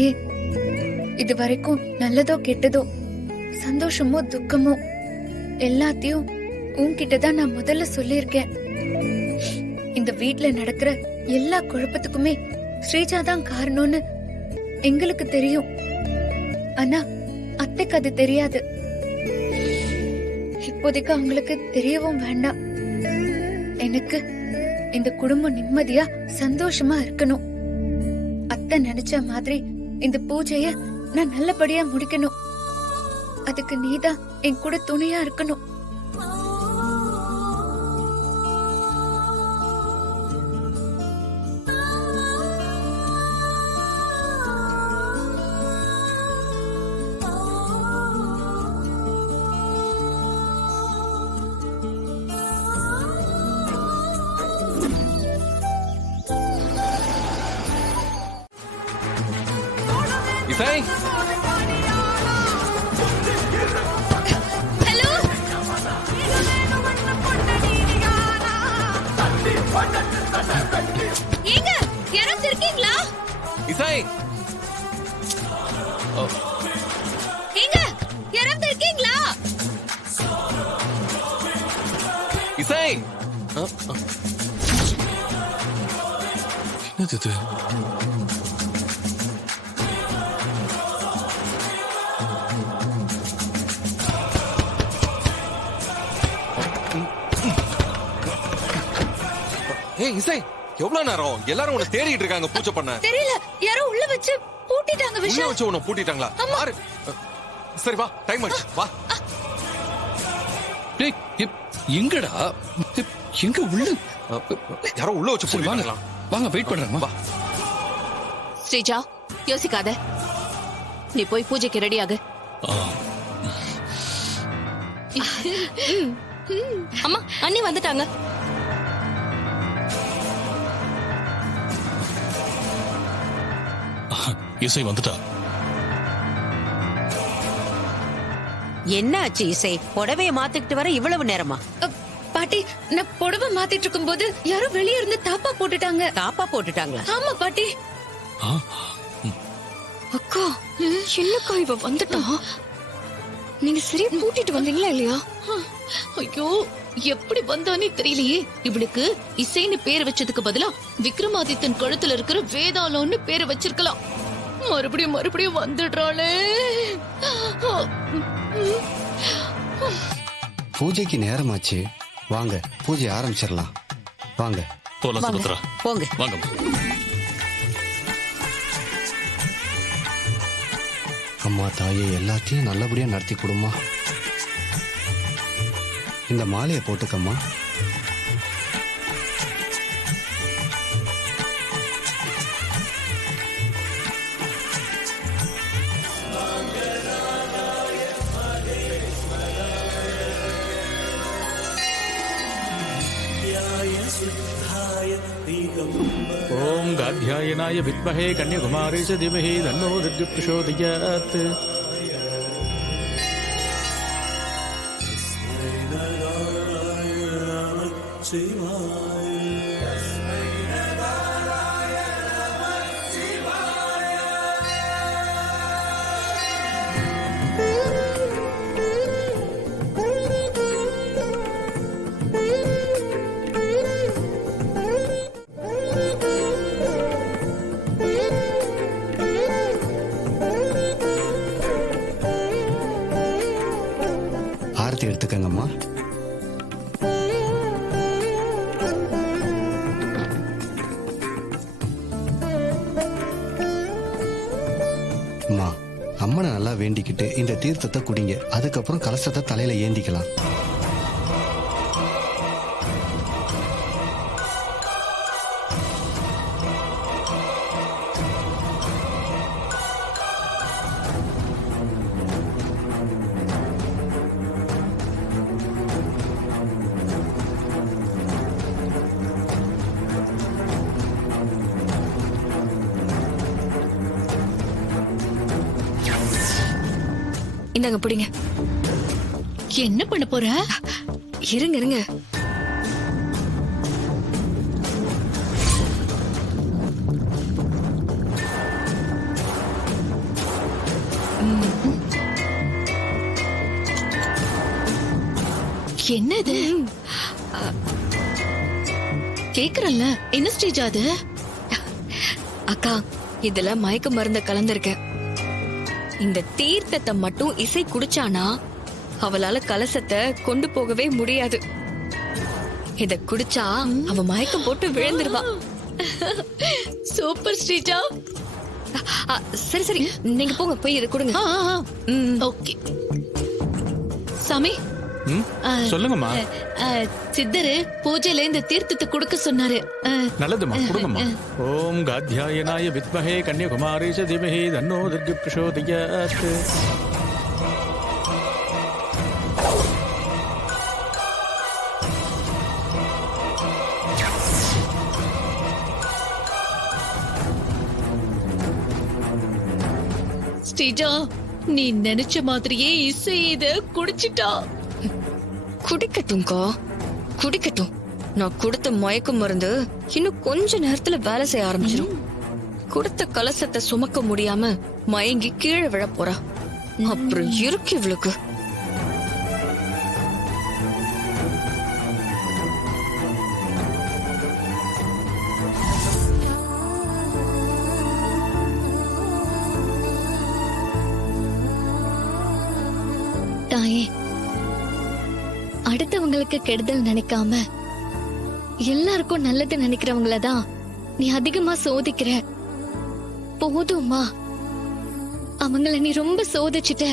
தாயே, இது வரைக்கும் நல்லதோ கெட்டதோ, சந்தோஷமோ துக்கமோ எல்லாத்தையும் உன்கிட்டதான் நான் முதல்ல சொல்லியிருக்கேன். இந்த வீட்ல நடக்கிற எல்லா குழப்பத்துக்குமே ஸ்ரீஜா தான் காரணம்னு எங்களுக்கு தெரியும். ஆனா அத்தைக்கு அது தெரியாது. இப்போதைக்கு அவங்களுக்கு தெரியவும் வேண்டாம். எனக்கு இந்த குடும்பம் நிம்மதியா சந்தோஷமா இருக்கணும். அத்தை நினைச்ச மாதிரி இந்த பூஜைய நான் நல்லபடியா முடிக்கணும். அதுக்கு நீதான் என் கூட துணையா இருக்கணும். இசை, ஹலோ, ஏங்க யாராவது இருக்கீங்களா? இசை, ஏங்க யாராவது இருக்கீங்களா? இசை. என்னது இது? ஏய் இசை, எவ்வளவு நேரம்? எல்லாரும் உன்னை தேடிட்டு இருக்காங்க பூஜை பண்ண. தெரியல, யாரோ உள்ள வச்சு பூட்டிட்டாங்க. உள்ள விஷயம் வச்சு உன்னை பூட்டிட்டாங்களா? பாரு. சரி வா, டைம் ஆச்சு, வா. டேய், எங்கடா? எங்க உள்ள? யாரோ உள்ள வச்சு சரி, வாங்க பூட்டிட்டாங்களா? வாங்க, வெயிட் பண்றேன். வா. ஸ்ரீஜா, யோசிக்காத, நீ போய் பூஜைக்கு ரெடி ஆகு. அம்மா, அண்ணி வந்துட்டாங்க. இசை வந்துட்டா. என்ன ஆச்சு இசை? புடவைய மாத்திக்கிட்டு வர இவ்வளவு நேரமா? பாட்டி, நான் புடவை மாத்திட்டு இருக்கும் போது யாரோ வெளியே இருந்து தாப்பா போட்டுட்டாங்க. தாப்பா போட்டுட்டாங்களா? ஆமா பாட்டி. அக்கா, என்னக்கா இவ வந்துட்டா? நீங்க சரியா பூட்டிட்டு வந்தீங்களா இல்லையா? ஐயோ, எப்படி வந்தானே தெரியலையே. இவளுக்கு இசைன்னு பேர் வச்சதுக்கு பதிலா விக்ரமாதித்தன் கழுத்துல இருக்கிற வேதாளம்னு பேரு வச்சிருக்கலாம். மறுபடியும் மறுபடியும் வந்துடுறாளே. பூஜைக்கு நேரமாச்சு, வாங்க பூஜை ஆரம்பிச்சிடலாம். வாங்க போலாம் சுபத்ரா, போங்க. வாங்க. அம்மா தாயே, எல்லாத்தையும் நல்லபடியா நடத்தி கொடுமா. இந்த மாலையை போட்டுக்கம்மா. ஓம் காத்யாயனாய வித்மஹே கன்யகுமாரி ச திமஹி தன்னோ வித்யுத் பிரசோதயாத். ஆரத்தி எடுத்துக்கங்கம்மா. அம்மா, அம்மனை நல்லா வேண்டிக்கிட்டு இந்த தீர்த்தத்தை குடிங்க. அதுக்கப்புறம் கலசத்தை தலையில ஏந்திக்கலாம். இந்தாங்க பிடிங்க. என்ன பண்ண போற? இருங்க இருங்க. என்னது கேக்குறல்ல, என்ன ஸ்டேஜ் அது? அக்கா இதுல மயக்க மருந்து கலந்திருக்கேன். இந்த தீர்த்தத்தை மட்டும் இசை குடிச்சானா அவளால கலசத்தை கொண்டு போகவே முடியாது. இத குடிச்சா அவ மயக்கம் போட்டு விழுந்துருவா. சூப்பர் ஸ்ரீஜா. சரி சரி, நீங்க போங்க, போய் இதை கொடுங்க. ஓகே சாமி, ம்? சொல்லுங்கம்மா. சித்தரு பூஜையில இந்த தீர்த்தத்தை கொடுக்க சொன்னாரு. நல்லதும்மா, கொடுங்கம்மா. ஓம் காத்யாயனாய வித்மஹே கன்யாகுமாரி ச தீமஹி தன்னோ துர்கா பிரசோதயாத். ஸ்ரீஜா, நீ நினைச்ச மாதிரியே இசை இத குடிச்சிட்டா. குடிக்கட்டும்க்கா, குடிக்கட்டும். நான் கொடுத்த மயக்க மருந்து இன்னும் கொஞ்ச நேரத்துல வேலை செய்ய ஆரம்பிச்சிடும். கொடுத்த கலசத்தை சுமக்க முடியாம மயங்கி கீழே விழ போறா. அப்புறம் இருக்கு இவளுக்கு. தாயே, அடுத்தவங்களுக்கு கெடுதல் நினைக்காம எல்லாருக்கும் நல்லது நினைக்கிறவங்களதான் நீ அதிகமா சோதிக்கிற. போதும்மா, அவங்கள நீ ரொம்ப சோதிச்சுட்ட.